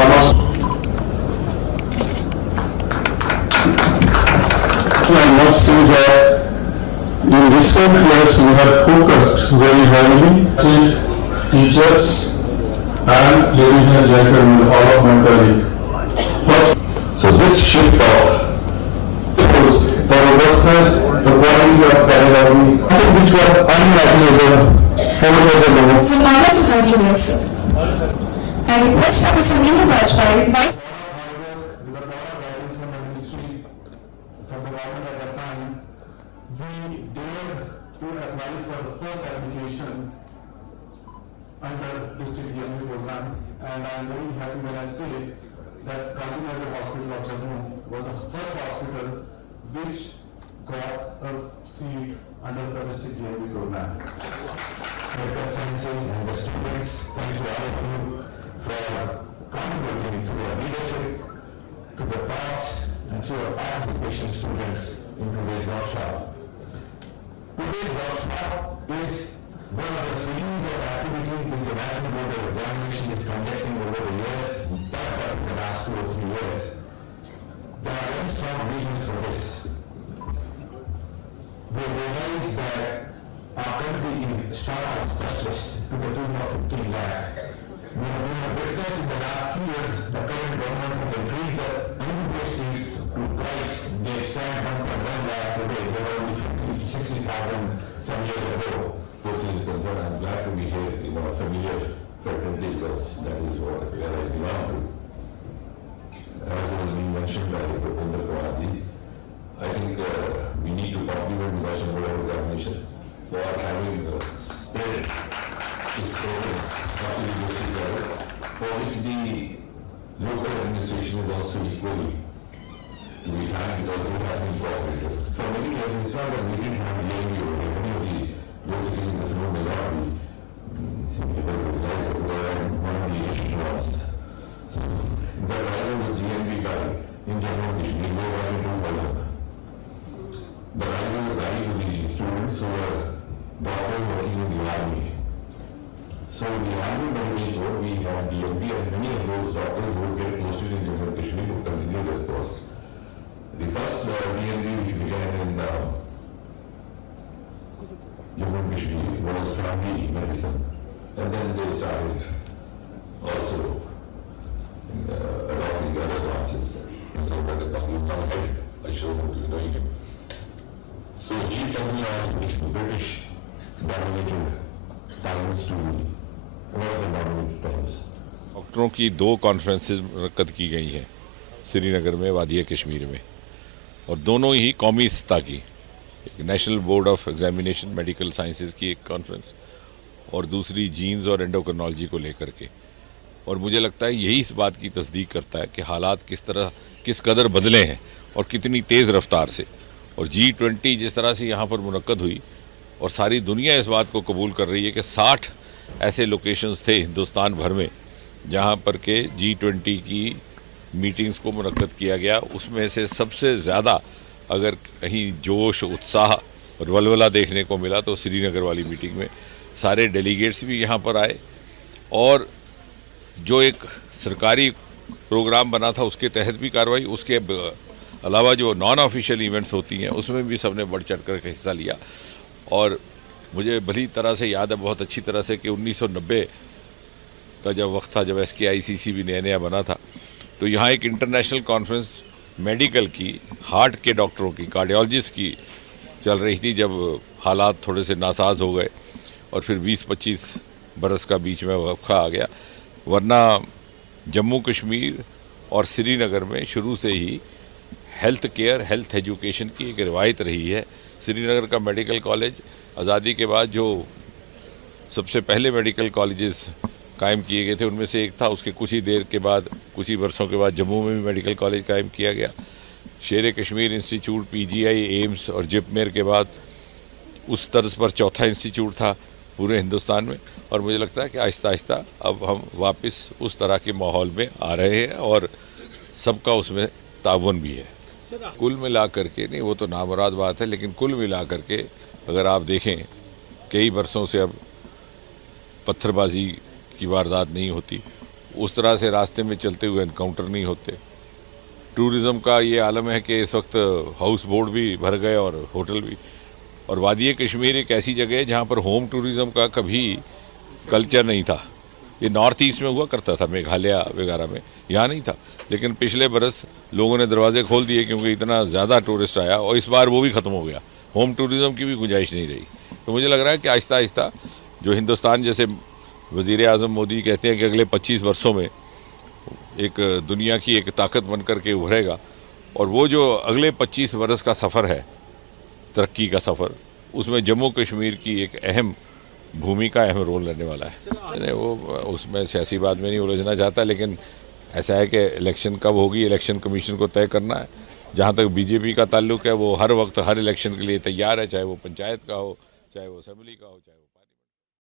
I must say that in recent years we have focused very heavily on teachers and ladies and gentlemen, all of my colleagues. So this shift of the robustness, the quality of pedagogy, which was unimaginable 4 years ago. It's an honor to have you here, sir. I request Professor Neema Bajpai, Vice From the government at that time, we dared to apply for the first application under district DMV program, and I am very happy when I say that Gandhinagar Hospital of Jammu was the first hospital which got a seat under the district DMV program. Medical sciences and the students, thank you all of you for contributing to your leadership, to the past, and to your participation students in today's workshop. Today's workshop is one of the series of activities which the National Board of Examination is conducting over the years, in the last 2 or 3 years. There are very strong reasons for this. We realize that our country is short of specialists to the tune of 15 lakh. We have witnessed in the last few years the current government has increased the MBBS seats to twice. They stand 1.1 lakh today. They were only 50 to 60,000 some years ago. Those things concerned, I'm glad to be here in a familiar fraternity because that is where I belong to. As was being mentioned by Bhupinder Kaur, I think we need to compliment the National Board of Examination for having spared its focus, not only district level, for which the local administration is also equally to be thanked because they have been cooperative. For many years, it's not that we didn't have the DMV over here. Many of the those sitting in this room may not be able to realize that we are one of the issues lost. In fact, I was a DMV guy in Jammu and Kashmir, where I didn't know how. But I was a guy with the students who were doctors working in the army. So in the army medical corps, we have DMV, and many of those doctors who get posted in Jammu and Kashmir who continue their course. The first DMV which began in Jammu and Kashmir was family medicine, and then they started also adopting other branches. And so that the company is now head, I show you knowing him. So he suddenly asked British dominated times to one of the dominated times. डॉक्टरों की 2 कॉन्फ्रेंसेस मुनक्कद की गई हैं श्रीनगर में, वादिया कश्मीर में, और दोनों ही कौमी सतह की, एक national board of examination medical sciences की एक कॉन्फ्रेंस और दूसरी जीन्स और एंडोक्रिनोलॉजी को लेकर के। और मुझे लगता है यही इस बात की तस्दीक करता है कि हालात किस कदर बदले हैं और कितनी तेज़ रफ्तार से। और G20 जिस तरह से यहाँ पर मुनक्कद हुई और सारी दुनिया इस बात को कबूल कर रही है कि 60 ऐसे लोकेशंस थे हिंदुस्तान भर में जहाँ पर के G20 की मीटिंग्स को मुनक्कद किया गया। उसमें से सबसे ज़्यादा अगर कहीं जोश, उत्साह और वलवला देखने को मिला तो श्रीनगर वाली मीटिंग में सारे डेलीगेट्स भी यहाँ पर आए, और जो एक सरकारी प्रोग्राम बना था उसके तहत भी कार्रवाई, उसके अलावा जो नॉन ऑफिशियल इवेंट्स होती हैं उसमें भी सबने बढ़ चढ़ कर के हिस्सा लिया। और मुझे भली तरह से याद है, बहुत अच्छी तरह से, कि 1990 का जब वक्त था, जब SKICC भी नया नया बना था, तो यहाँ एक इंटरनेशनल कॉन्फ्रेंस मेडिकल की, हार्ट के डॉक्टरों की, कार्डियोलॉजिस्ट की चल रही थी, जब हालात थोड़े से नासाज हो गए और फिर 20-25 बरस का बीच में वक्फा आ गया। वरना जम्मू कश्मीर और श्रीनगर में शुरू से ही हेल्थ केयर, हेल्थ एजुकेशन की एक रिवायत रही है। श्रीनगर का मेडिकल कॉलेज आज़ादी के बाद जो सबसे पहले मेडिकल कॉलेजेस कायम किए गए थे उनमें से एक था। उसके कुछ ही देर के बाद, कुछ ही वर्षों के बाद जम्मू में भी मेडिकल कॉलेज कायम किया गया। शेर कश्मीर इंस्टीट्यूट, PGI, एम्स और जिपमेर के बाद उस तर्ज पर चौथा इंस्टीट्यूट था पूरे हिंदुस्तान में। और मुझे लगता है कि आहिस्ता आहिस्ता अब हम वापस उस तरह के माहौल में आ रहे हैं और सबका उसमें ताउन भी है। कुल मिला करके, नहीं वो तो नामुराद बात है, लेकिन कुल मिला करके अगर आप देखें, कई वर्षों से अब पत्थरबाजी की वारदात नहीं होती उस तरह से रास्ते में चलते हुए एनकाउंटर नहीं होते। टूरिज़्म का ये आलम है कि इस वक्त हाउस बोट भी भर गए और होटल भी। और वादी कश्मीर एक ऐसी जगह है जहाँ पर होम टूरिज़्म का कभी कल्चर नहीं था। ये नॉर्थ ईस्ट में हुआ करता था, मेघालय वगैरह में, यहाँ नहीं था। लेकिन पिछले बरस लोगों ने दरवाजे खोल दिए क्योंकि इतना ज़्यादा टूरिस्ट आया, और इस बार वो भी ख़त्म हो गया। होम टूरिज़्म की भी गुंजाइश नहीं रही। तो मुझे लग रहा है कि आहिस्ता आहिस्ता जो हिंदुस्तान, जैसे वज़ीर आज़म मोदी कहते हैं कि अगले 25 वर्षों में एक दुनिया की एक ताकत बन कर के उभरेगा, और वो जो अगले 25 वर्ष का सफ़र है, तरक्की का सफ़र, उसमें जम्मू कश्मीर की एक अहम भूमिका, अहम रोल रहने वाला है। नहीं, वो उसमें सियासी बात में नहीं उलझना चाहता, लेकिन ऐसा है कि इलेक्शन कब होगी, इलेक्शन कमीशन को तय करना है। जहाँ तक बीजेपी का ताल्लुक है, वो हर वक्त हर इलेक्शन के लिए तैयार है, चाहे वो पंचायत का हो, चाहे वो असेंबली का हो, चाहे वो